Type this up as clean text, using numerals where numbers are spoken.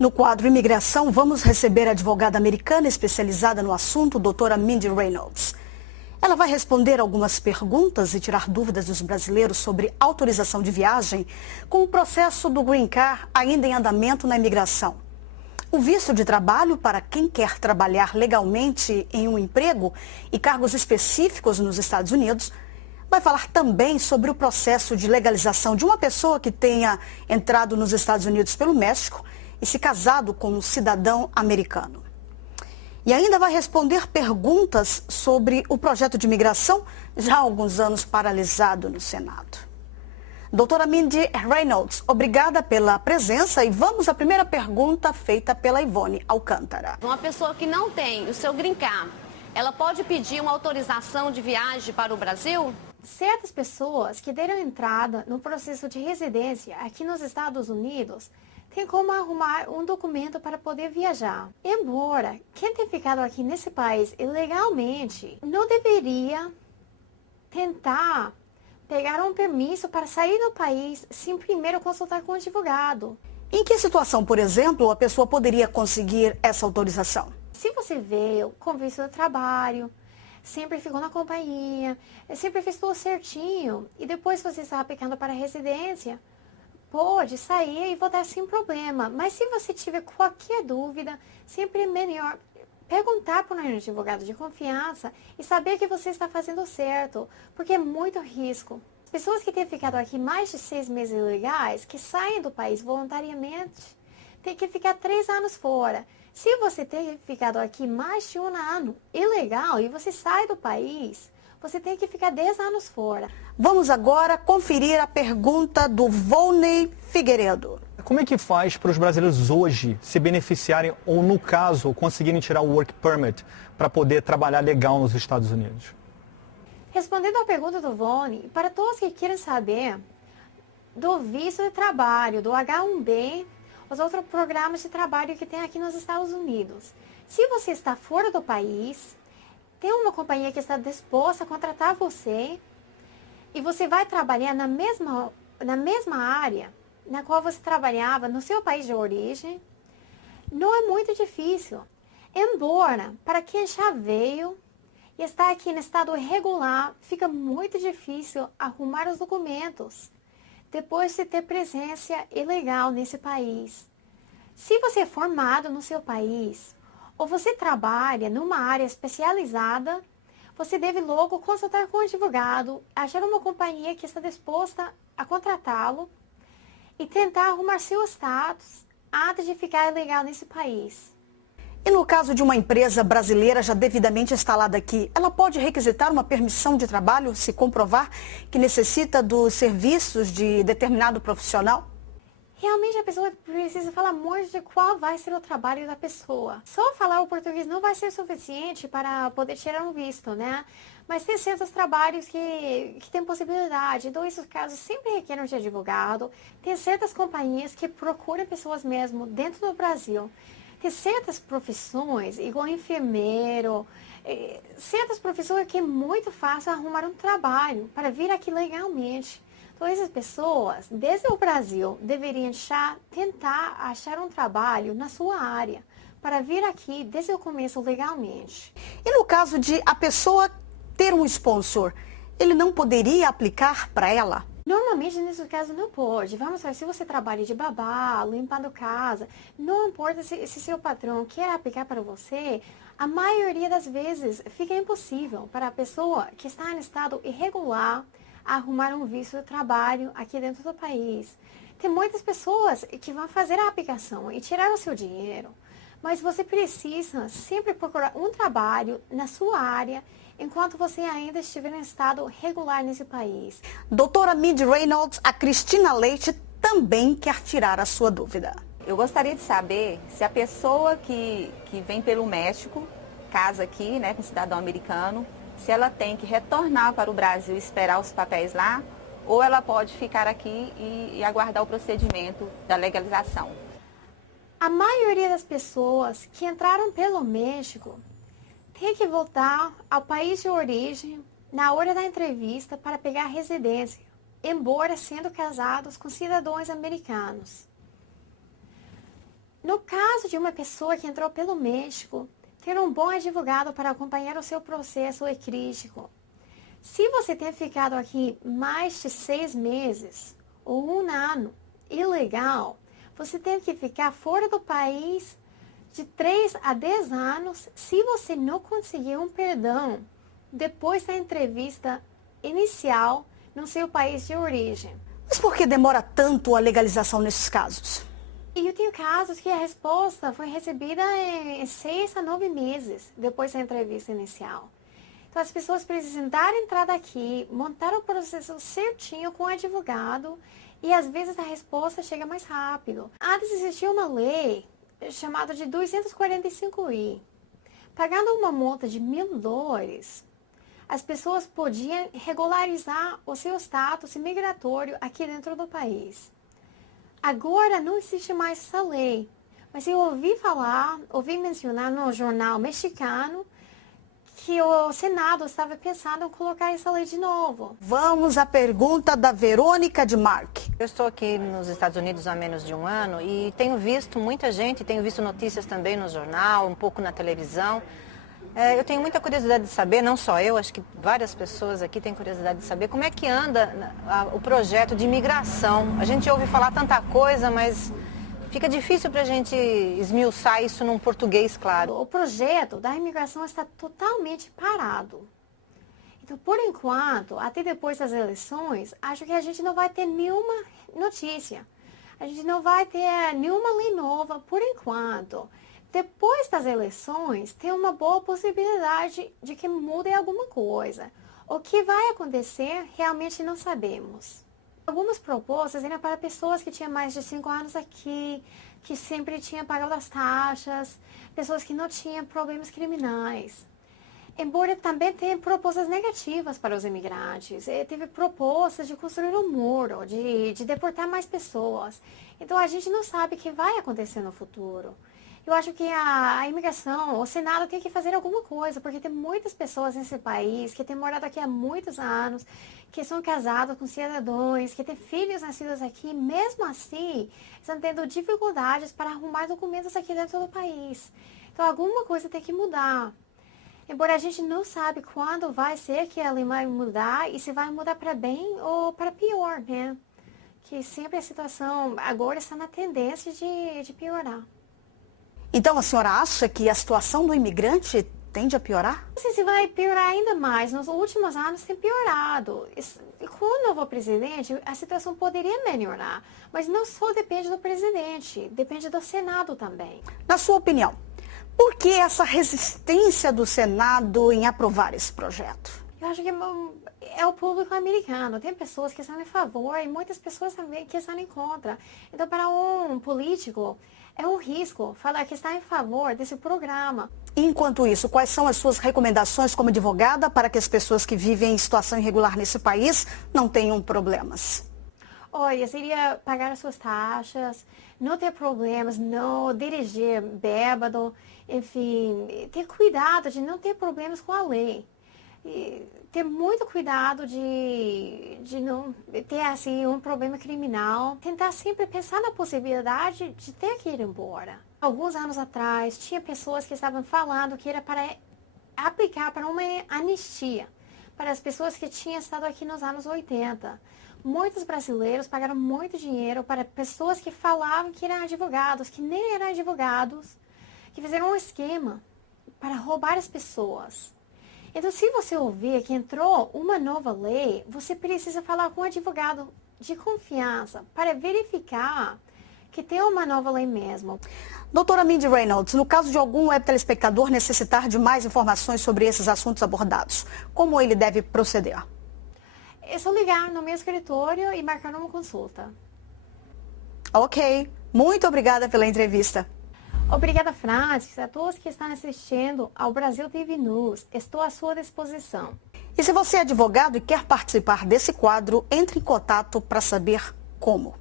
No quadro Imigração, vamos receber a advogada americana especializada no assunto, doutora Mindy Reynolds. Ela vai responder algumas perguntas e tirar dúvidas dos brasileiros sobre autorização de viagem com o processo do Green Card ainda em andamento na imigração. O visto de trabalho para quem quer trabalhar legalmente em um emprego e cargos específicos nos Estados Unidos. Vai falar também sobre o processo de legalização de uma pessoa que tenha entrado nos Estados Unidos pelo México e se casado com um cidadão americano. E ainda vai responder perguntas sobre o projeto de imigração, já há alguns anos paralisado no Senado. Doutora Mindy Reynolds, obrigada pela presença e vamos à primeira pergunta feita pela Ivone Alcântara. Uma pessoa que não tem o seu Green Card, ela pode pedir uma autorização de viagem para o Brasil? Certas pessoas que deram entrada no processo de residência aqui nos Estados Unidos têm como arrumar um documento para poder viajar. Embora quem tem ficado aqui nesse país ilegalmente não deveria tentar pegar um permisso para sair do país sem primeiro consultar com o advogado. Em que situação, por exemplo, a pessoa poderia conseguir essa autorização? Se você veio com visto de trabalho, sempre ficou na companhia, sempre fez tudo certinho e depois você está aplicando para a residência, pode sair e voltar sem problema. Mas se você tiver qualquer dúvida, sempre é melhor perguntar para um advogado de confiança e saber que você está fazendo certo, porque é muito risco. As pessoas que têm ficado aqui mais de 6 meses ilegais, que saem do país voluntariamente, têm que ficar 3 anos fora. Se você tem ficado aqui mais de 1 ano ilegal e você sai do país, você tem que ficar 10 anos fora. Vamos agora conferir a pergunta do Volney Figueiredo. Como é que faz para os brasileiros hoje se beneficiarem ou, no caso, conseguirem tirar o Work Permit para poder trabalhar legal nos Estados Unidos? Respondendo à pergunta do Volney, para todos que querem saber do visto de trabalho, do H-1B, os outros programas de trabalho que tem aqui nos Estados Unidos. Se você está fora do país, tem uma companhia que está disposta a contratar você e você vai trabalhar na mesma área na qual você trabalhava no seu país de origem, não é muito difícil. Embora, para quem já veio e está aqui no estado irregular, fica muito difícil arrumar os documentos depois de ter presença ilegal nesse país. Se você é formado no seu país ou você trabalha numa área especializada, você deve logo consultar com um advogado, achar uma companhia que está disposta a contratá-lo e tentar arrumar seu status antes de ficar ilegal nesse país. E no caso de uma empresa brasileira já devidamente instalada aqui, ela pode requisitar uma permissão de trabalho se comprovar que necessita dos serviços de determinado profissional? Realmente a pessoa precisa falar muito de qual vai ser o trabalho da pessoa. Só falar o português não vai ser suficiente para poder tirar um visto, né? Mas tem certos trabalhos que tem possibilidade. Então, esses casos sempre requerem de advogado. Tem certas companhias que procuram pessoas mesmo dentro do Brasil. Tem certas profissões, igual enfermeiro, certas profissões que é muito fácil arrumar um trabalho para vir aqui legalmente. Então, essas pessoas, desde o Brasil, deveriam tentar achar um trabalho na sua área para vir aqui desde o começo legalmente. E no caso de a pessoa ter um sponsor, ele não poderia aplicar para ela? Normalmente, nesse caso, não pode. Vamos ver, se você trabalha de babá, limpando casa, não importa se seu patrão quer aplicar para você, a maioria das vezes fica impossível para a pessoa que está em estado irregular arrumar um visto de trabalho aqui dentro do país. Tem muitas pessoas que vão fazer a aplicação e tirar o seu dinheiro, mas você precisa sempre procurar um trabalho na sua área enquanto você ainda estiver em estado regular nesse país. Doutora Mindy Reynolds, a Cristina Leite também quer tirar a sua dúvida. Eu gostaria de saber se a pessoa que vem pelo México, casa aqui, né, com cidadão americano, se ela tem que retornar para o Brasil e esperar os papéis lá, ou ela pode ficar aqui e aguardar o procedimento da legalização. A maioria das pessoas que entraram pelo México tem que voltar ao país de origem na hora da entrevista para pegar residência, embora sendo casados com cidadãos americanos. No caso de uma pessoa que entrou pelo México, ter um bom advogado para acompanhar o seu processo é crítico. Se você tem ficado aqui mais de 6 meses ou 1 ano ilegal, você tem que ficar fora do país de 3 a 10 anos se você não conseguir um perdão depois da entrevista inicial no seu país de origem. Mas por que demora tanto a legalização nesses casos? E eu tenho casos que a resposta foi recebida em 6 a 9 meses depois da entrevista inicial. Então, as pessoas precisam dar entrada aqui, montar o processo certinho com o advogado e, às vezes, a resposta chega mais rápido. Antes existia uma lei chamada de 245I. Pagando uma multa de $1.000, as pessoas podiam regularizar o seu status migratório aqui dentro do país. Agora não existe mais essa lei, mas eu ouvi mencionar no jornal mexicano que o Senado estava pensando em colocar essa lei de novo. Vamos à pergunta da Verônica de Mark. Eu estou aqui nos Estados Unidos há menos de 1 ano e tenho visto muita gente, tenho visto notícias também no jornal, um pouco na televisão. Eu tenho muita curiosidade de saber, não só eu, acho que várias pessoas aqui têm curiosidade de saber como é que anda o projeto de imigração. A gente ouve falar tanta coisa, mas fica difícil para a gente esmiuçar isso num português claro. O projeto da imigração está totalmente parado. Então, por enquanto, até depois das eleições, acho que a gente não vai ter nenhuma notícia. A gente não vai ter nenhuma lei nova por enquanto. Depois das eleições, tem uma boa possibilidade de que mude alguma coisa. O que vai acontecer, realmente não sabemos. Algumas propostas eram para pessoas que tinham mais de 5 anos aqui, que sempre tinham pagado as taxas, pessoas que não tinham problemas criminais. Embora também tenha propostas negativas para os imigrantes. Teve propostas de construir um muro, de deportar mais pessoas. Então, a gente não sabe o que vai acontecer no futuro. Eu acho que a imigração, o Senado tem que fazer alguma coisa, porque tem muitas pessoas nesse país que têm morado aqui há muitos anos, que são casados com cidadãos, que têm filhos nascidos aqui, mesmo assim, estão tendo dificuldades para arrumar documentos aqui dentro do país. Então, alguma coisa tem que mudar. Embora a gente não sabe quando vai ser que ela vai mudar e se vai mudar para bem ou para pior, né? Que sempre a situação agora está na tendência de piorar. Então a senhora acha que a situação do imigrante tende a piorar? Não sei se vai piorar ainda mais. Nos últimos anos tem piorado. E com o novo presidente, a situação poderia melhorar. Mas não só depende do presidente, depende do Senado também. Na sua opinião, por que essa resistência do Senado em aprovar esse projeto? Eu acho que é o público americano. Tem pessoas que estão a favor e muitas pessoas também que estão em contra. Então, para um político, é um risco falar que está em favor desse programa. Enquanto isso, quais são as suas recomendações como advogada para que as pessoas que vivem em situação irregular nesse país não tenham problemas? Olha, seria pagar as suas taxas, não ter problemas, não dirigir bêbado, enfim, ter cuidado de não ter problemas com a lei. E ter muito cuidado de não ter assim um problema criminal, tentar sempre pensar na possibilidade de ter que ir embora. Alguns anos atrás, tinha pessoas que estavam falando que era para aplicar para uma anistia para as pessoas que tinham estado aqui nos anos 80. Muitos brasileiros pagaram muito dinheiro para pessoas que falavam que eram advogados, que nem eram advogados, que fizeram um esquema para roubar as pessoas. Então, se você ouvir que entrou uma nova lei, você precisa falar com um advogado de confiança para verificar que tem uma nova lei mesmo. Doutora Mindy Reynolds, no caso de algum web telespectador necessitar de mais informações sobre esses assuntos abordados, como ele deve proceder? É só ligar no meu escritório e marcar uma consulta. Ok. Muito obrigada pela entrevista. Obrigada, Francis. A todos que estão assistindo ao Brasil TV News, estou à sua disposição. E se você é advogado e quer participar desse quadro, entre em contato para saber como.